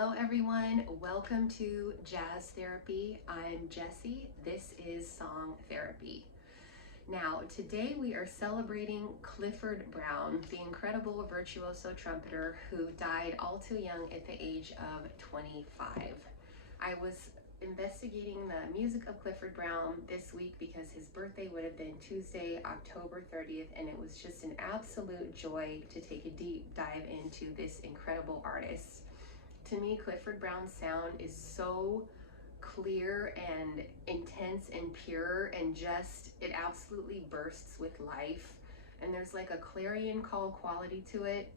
Hello everyone, welcome to Jazz Therapy. I'm Jessie. This is Song Therapy. Now, today we are celebrating Clifford Brown, the incredible virtuoso trumpeter who died all too young at the age of 25. I was investigating the music of Clifford Brown this week because his birthday would have been Tuesday, October 30th, and it was just an absolute joy to take a deep dive into this incredible artist. To me, Clifford Brown's sound is so clear and intense and pure, and just, it absolutely bursts with life. And there's like a clarion call quality to it.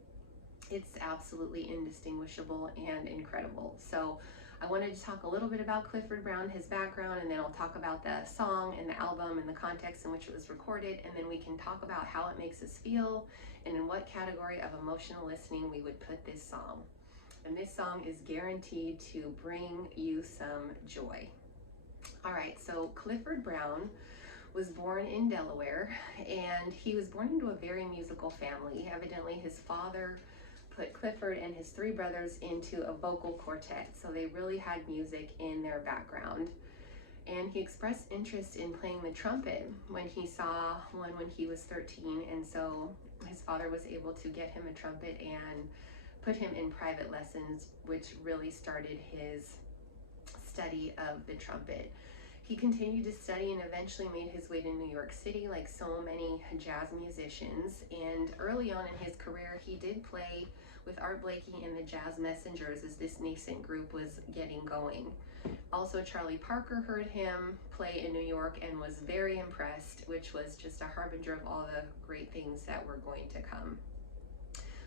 It's absolutely indistinguishable and incredible. So I wanted to talk a little bit about Clifford Brown, his background, and then I'll talk about the song and the album and the context in which it was recorded, and then we can talk about how it makes us feel and in what category of emotional listening we would put this song. And this song is guaranteed to bring you some joy. All right, so Clifford Brown was born in Delaware, and he was born into a very musical family. Evidently, his father put Clifford and his three brothers into a vocal quartet, so they really had music in their background. And he expressed interest in playing the trumpet when he saw one when he was 13, and so his father was able to get him a trumpet and put him in private lessons, which really started his study of the trumpet. He continued to study and eventually made his way to New York City like so many jazz musicians. And early on in his career, he did play with Art Blakey and the Jazz Messengers as this nascent group was getting going. Also, Charlie Parker heard him play in New York and was very impressed, which was just a harbinger of all the great things that were going to come.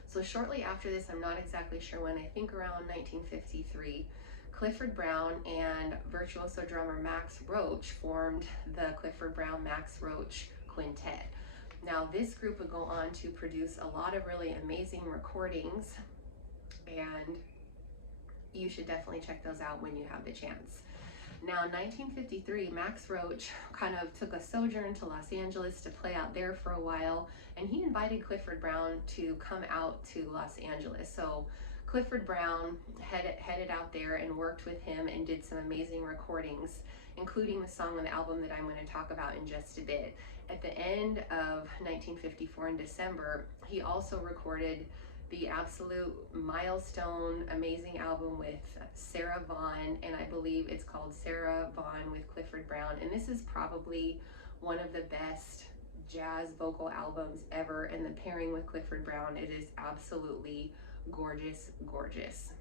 So shortly after this, I'm not exactly sure when, I think around 1953, Clifford Brown and virtuoso drummer Max Roach formed the Clifford Brown-Max Roach Quintet. Now, this group would go on to produce a lot of really amazing recordings, and you should definitely check those out when you have the chance. Now, in 1953, Max Roach kind of took a sojourn to Los Angeles to play out there for a while, and he invited Clifford Brown to come out to Los Angeles. So Clifford Brown headed out there and worked with him and did some amazing recordings, including the song on the album that I'm going to talk about in just a bit. At the end of 1954 in December, he also recorded the absolute milestone, amazing album with Sarah Vaughan, and I believe it's called Sarah Vaughan with Clifford Brown. And this is probably one of the best jazz vocal albums ever, and the pairing with Clifford Brown, it is absolutely gorgeous, gorgeous.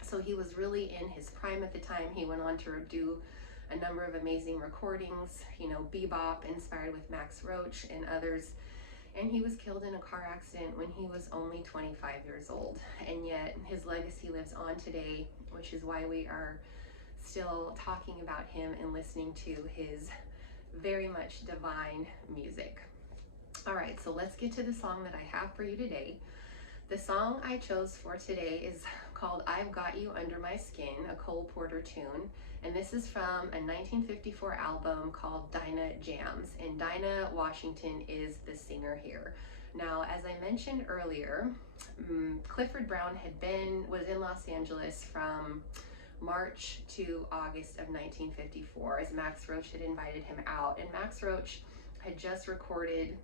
So he was really in his prime at the time. He went on to do a number of amazing recordings, you know, bebop inspired with Max Roach and others. And he was killed in a car accident when he was only 25 years old. And yet his legacy lives on today, which is why we are still talking about him and listening to his very much divine music. All right, so let's get to the song that I have for you today. The song I chose for today is called I've Got You Under My Skin, a Cole Porter tune. And this is from a 1954 album called Dinah Jams. And Dinah Washington is the singer here. Now, as I mentioned earlier, Clifford Brown was in Los Angeles from March to August of 1954 as Max Roach had invited him out. And Max Roach had just recorded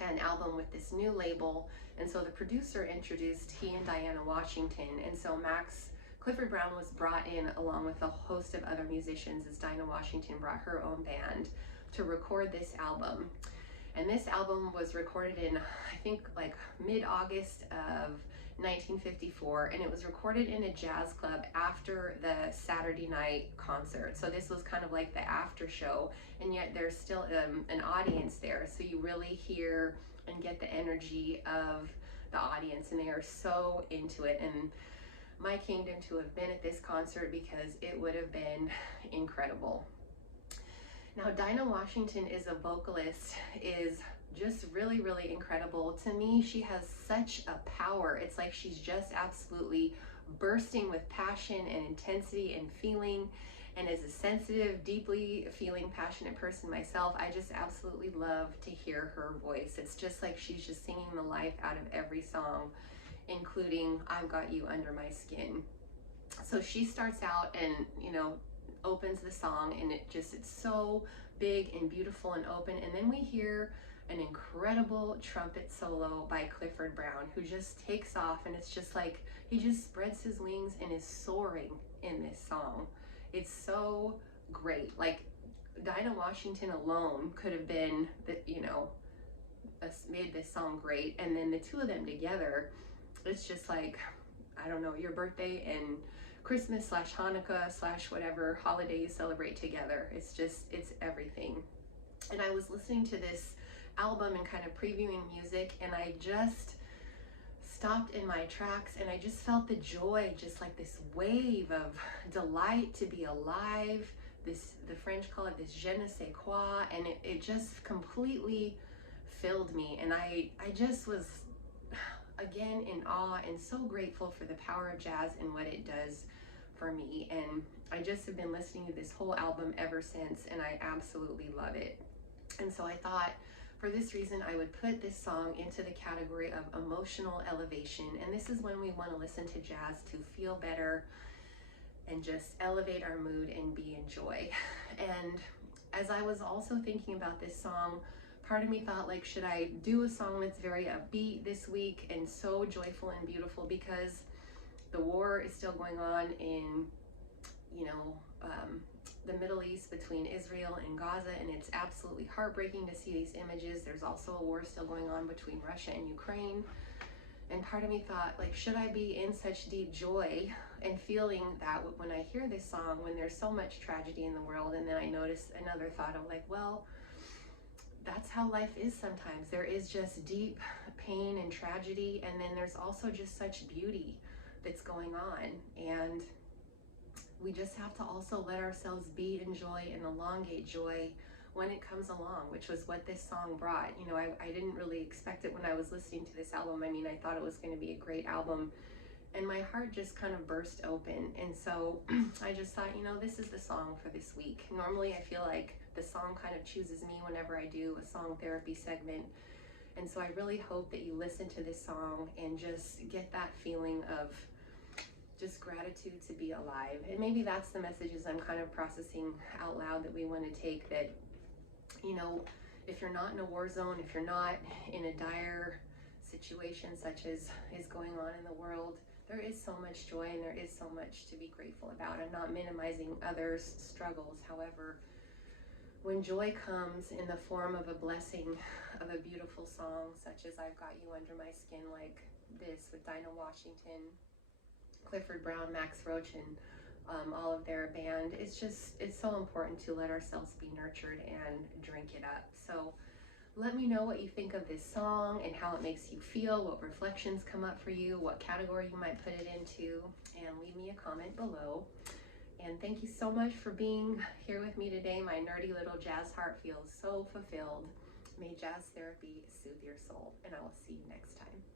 an album with this new label, and so the producer introduced he and Dinah Washington, and so Clifford Brown was brought in along with a host of other musicians as Dinah Washington brought her own band to record this album. And this album was recorded in, I think, like mid-August of 1954, and it was recorded in a jazz club after the Saturday night concert. So this was kind of like the after show, and yet there's still an audience there, so you really hear and get the energy of the audience, and they are so into it. And my kingdom to have been at this concert, because it would have been incredible. Now, Dinah Washington is a vocalist, is just really, really incredible. To me, she has such a power. It's like she's just absolutely bursting with passion and intensity and feeling. And as a sensitive, deeply feeling, passionate person myself, I just absolutely love to hear her voice. It's just like she's just singing the life out of every song, including I've Got You Under My Skin. So she starts out and, you know, opens the song, and it's so big and beautiful and open. And then we hear an incredible trumpet solo by Clifford Brown, who just takes off, and it's just like he just spreads his wings and is soaring in this song. It's so great. Like Dinah Washington alone could have been the, you know, made this song great, and then the two of them together, it's just like, I don't know, your birthday and Christmas / Hanukkah / whatever holiday you celebrate together. It's just, it's everything. And I was listening to this album and kind of previewing music, and I just stopped in my tracks, and I just felt the joy, just like this wave of delight to be alive. This, the French call it this je ne sais quoi, and it just completely filled me. And I just was again in awe and so grateful for the power of jazz and what it does for me. And I just have been listening to this whole album ever since, and I absolutely love it. And so I thought, for this reason, I would put this song into the category of emotional elevation. And this is when we want to listen to jazz to feel better and just elevate our mood and be in joy. And as I was also thinking about this song, part of me thought, like, should I do a song that's very upbeat this week and so joyful and beautiful, because the war is still going on in, you know, the Middle East between Israel and Gaza, and it's absolutely heartbreaking to see these images. There's also a war still going on between Russia and Ukraine. And part of me thought, like, should I be in such deep joy and feeling that when I hear this song, when there's so much tragedy in the world? And then I noticed another thought of, like, well, that's how life is sometimes. There is just deep pain and tragedy, and then there's also just such beauty that's going on. And we just have to also let ourselves be in joy and elongate joy when it comes along, which was what this song brought. You know, I didn't really expect it when I was listening to this album. I mean, I thought it was going to be a great album, and my heart just kind of burst open. And so I just thought, you know, this is the song for this week. Normally I feel like the song kind of chooses me whenever I do a song therapy segment. And so I really hope that you listen to this song and just get that feeling of just gratitude to be alive. And maybe that's the messages I'm kind of processing out loud that we want to take, that, you know, if you're not in a war zone, if you're not in a dire situation such as is going on in the world, there is so much joy and there is so much to be grateful about. I'm not minimizing others' struggles. However, when joy comes in the form of a blessing, of a beautiful song such as I've Got You Under My Skin, like this with Dinah Washington, Clifford Brown, Max Roach, and all of their band, it's so important to let ourselves be nurtured and drink it up. So let me know what you think of this song and how it makes you feel, what reflections come up for you, what category you might put it into, and leave me a comment below. And thank you so much for being here with me today. My nerdy little jazz heart feels so fulfilled. May jazz therapy soothe your soul, and I will see you next time.